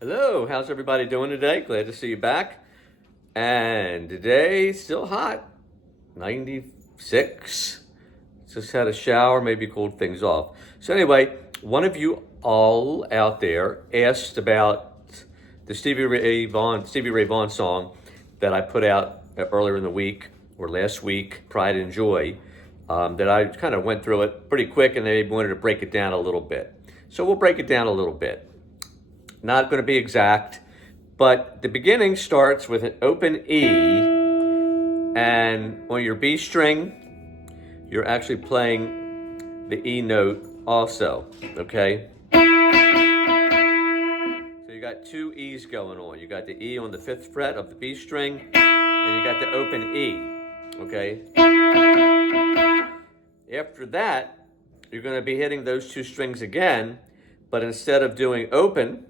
Hello, how's everybody doing today? Glad to see you back. And today, still hot, 96. Just had a shower, maybe cooled things off. So anyway, one of you all out there asked about the Stevie Ray Vaughan song that I put out earlier in the week or last week, Pride and Joy. That I kind of went through it pretty quick, and they wanted to break it down a little bit. So we'll break it down a little bit. Not going to be exact, but the beginning starts with an open E, and on your B string, you're actually playing the E note also, okay? So you got two E's going on. You got the E on the 5th fret of the B string, and you got the open E, okay? After that, you're going to be hitting those two strings again, but instead of doing open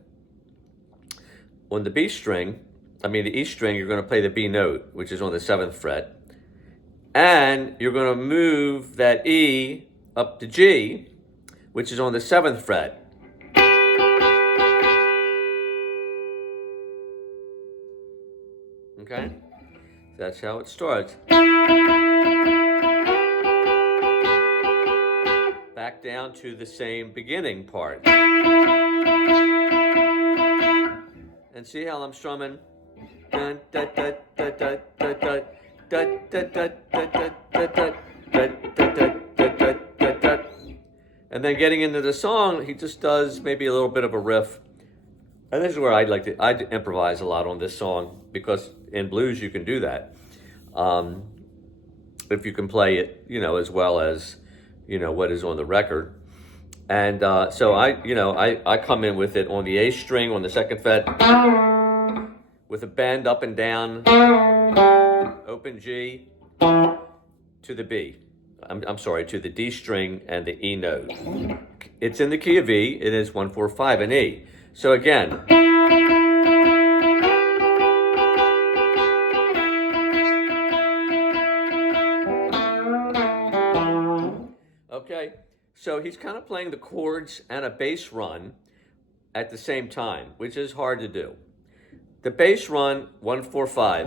on the B string, the E string, you're going to play the B note, which is on the 7th fret. And you're going to move that E up to G, which is on the 7th fret. Okay? That's how it starts. Back down to the same beginning part. And see how I'm strumming? And then getting into the song, he just does maybe a little bit of a riff. And this is where I'd improvise a lot on this song, because in blues you can do that. If you can play it, as well as, what is on the record. And so I come in with it on the A string on the 2nd fret, with a bend up and down, open G, to the B. I'm sorry, to the D string and the E note. It's in the key of E. It is 1, 4, 5 in E. So again. Okay. So he's kind of playing the chords and a bass run at the same time, which is hard to do. The bass run, 1, 4, 5.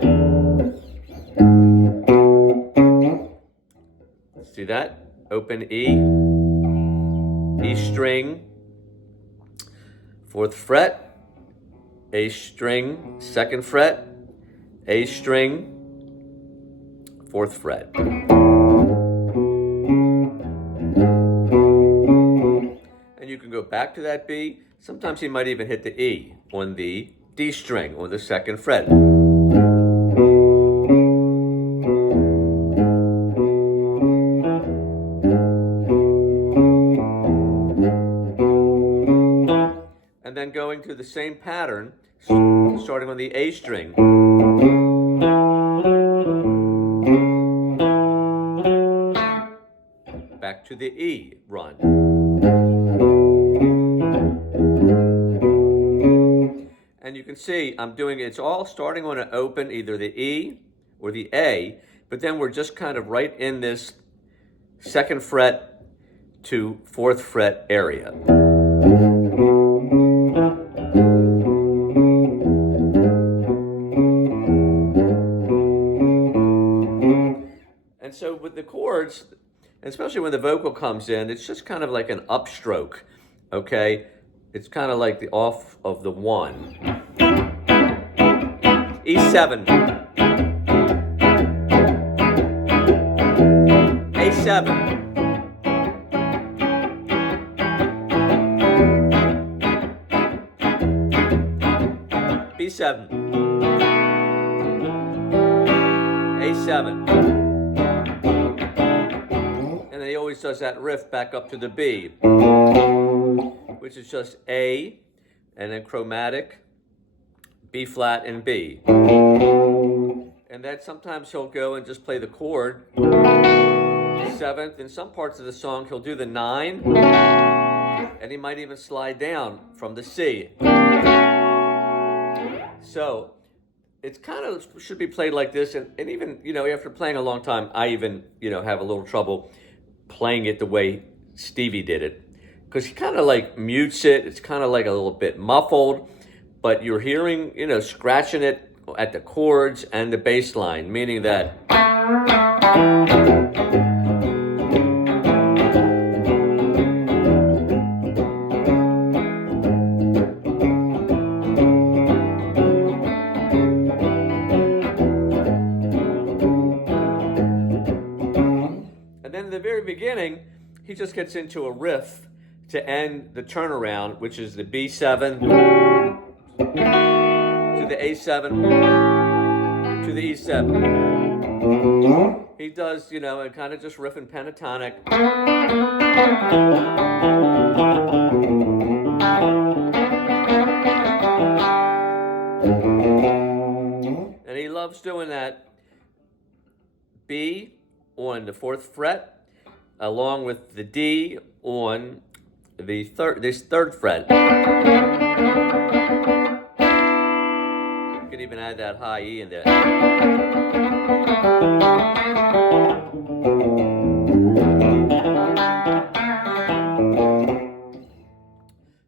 See that? Open E, E string, 4th fret, A string, 2nd fret, A string, 4th fret. You can go back to that B. Sometimes he might even hit the E on the D string on the 2nd fret. And then going to the same pattern, starting on the A string. Back to the E run. And you can see I'm doing it's all starting on an open, either the E or the A, but then we're just kind of right in this 2nd fret to 4th fret area. And so with the chords, especially when the vocal comes in, it's just kind of like an upstroke, okay? It's kind of like the off of the 1. E7. A7. B7. A7. And then he always does that riff back up to the B, which is just A, and then chromatic, B flat, and B. And then sometimes he'll go and just play the chord, 7th. In some parts of the song, he'll do the 9, and he might even slide down from the C. So it's kind of should be played like this, and even, after playing a long time, I even, have a little trouble playing it the way Stevie did it, because he kind of like mutes it. It's kind of like a little bit muffled, but you're hearing, scratching it at the chords and the bass line, meaning that and then in the very beginning, he just gets into a riff to end the turnaround, which is the B7 to the A7 to the E7. He does, and kind of just riffing pentatonic. And he loves doing that B on the 4th fret, along with the D on this 3rd fret. You can even add that high E in there.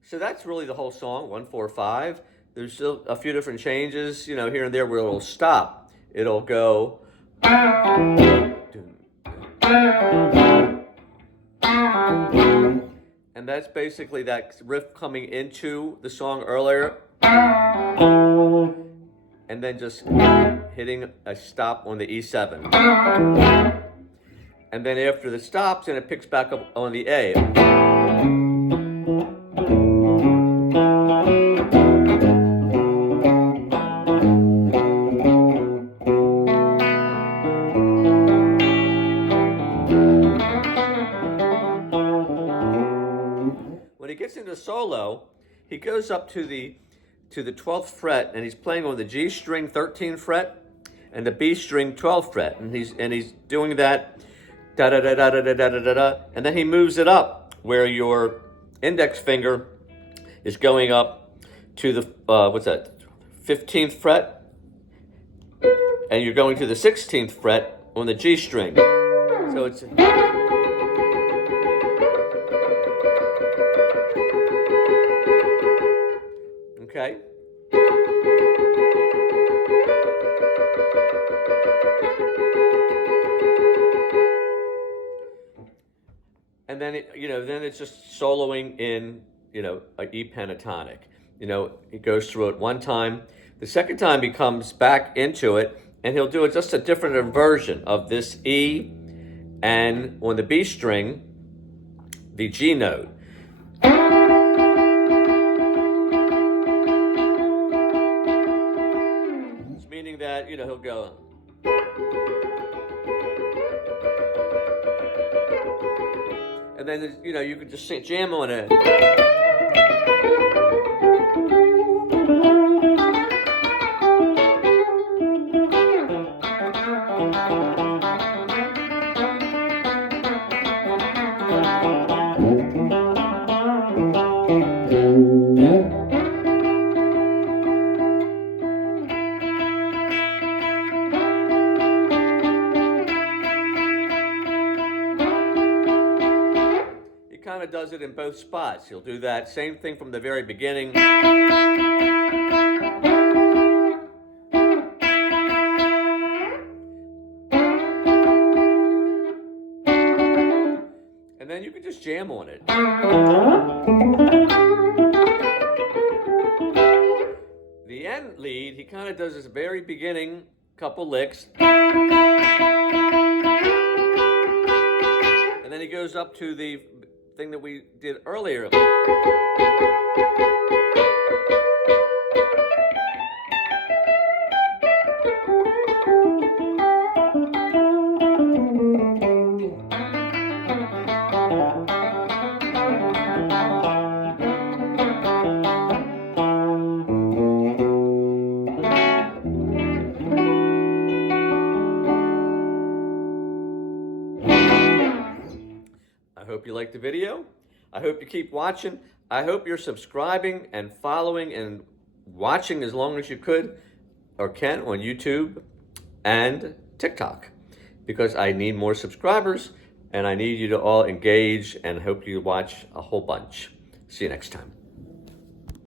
So that's really the whole song, 1, 4, 5. There's still a few different changes, here and there where it'll stop. It'll go. And that's basically that riff coming into the song earlier. And then just hitting a stop on the E7. And then after the stops, and it picks back up on the A. When he gets into solo, he goes up to the 12th fret, and he's playing on the G string 13th fret and the B string 12th fret, and he's doing that da da da da da da da da da, and then he moves it up where your index finger is going up to the 15th fret, and you're going to the 16th fret on the G string. So it's okay. And then then it's just soloing in, a E pentatonic. He goes through it one time. The second time he comes back into it, and he'll do it just a different version of this E, and on the B string, the G note. It's meaning that, he'll go. And then, you could just jam on it. Kind of does it in both spots. He'll do that same thing from the very beginning. And then you can just jam on it. The end lead, he kind of does this very beginning couple licks. And then he goes up to the thing that we did earlier. I hope you liked the video. I hope you keep watching. I hope you're subscribing and following and watching as long as you could or can on YouTube and TikTok, because I need more subscribers and I need you to all engage, and hope you watch a whole bunch. See you next time.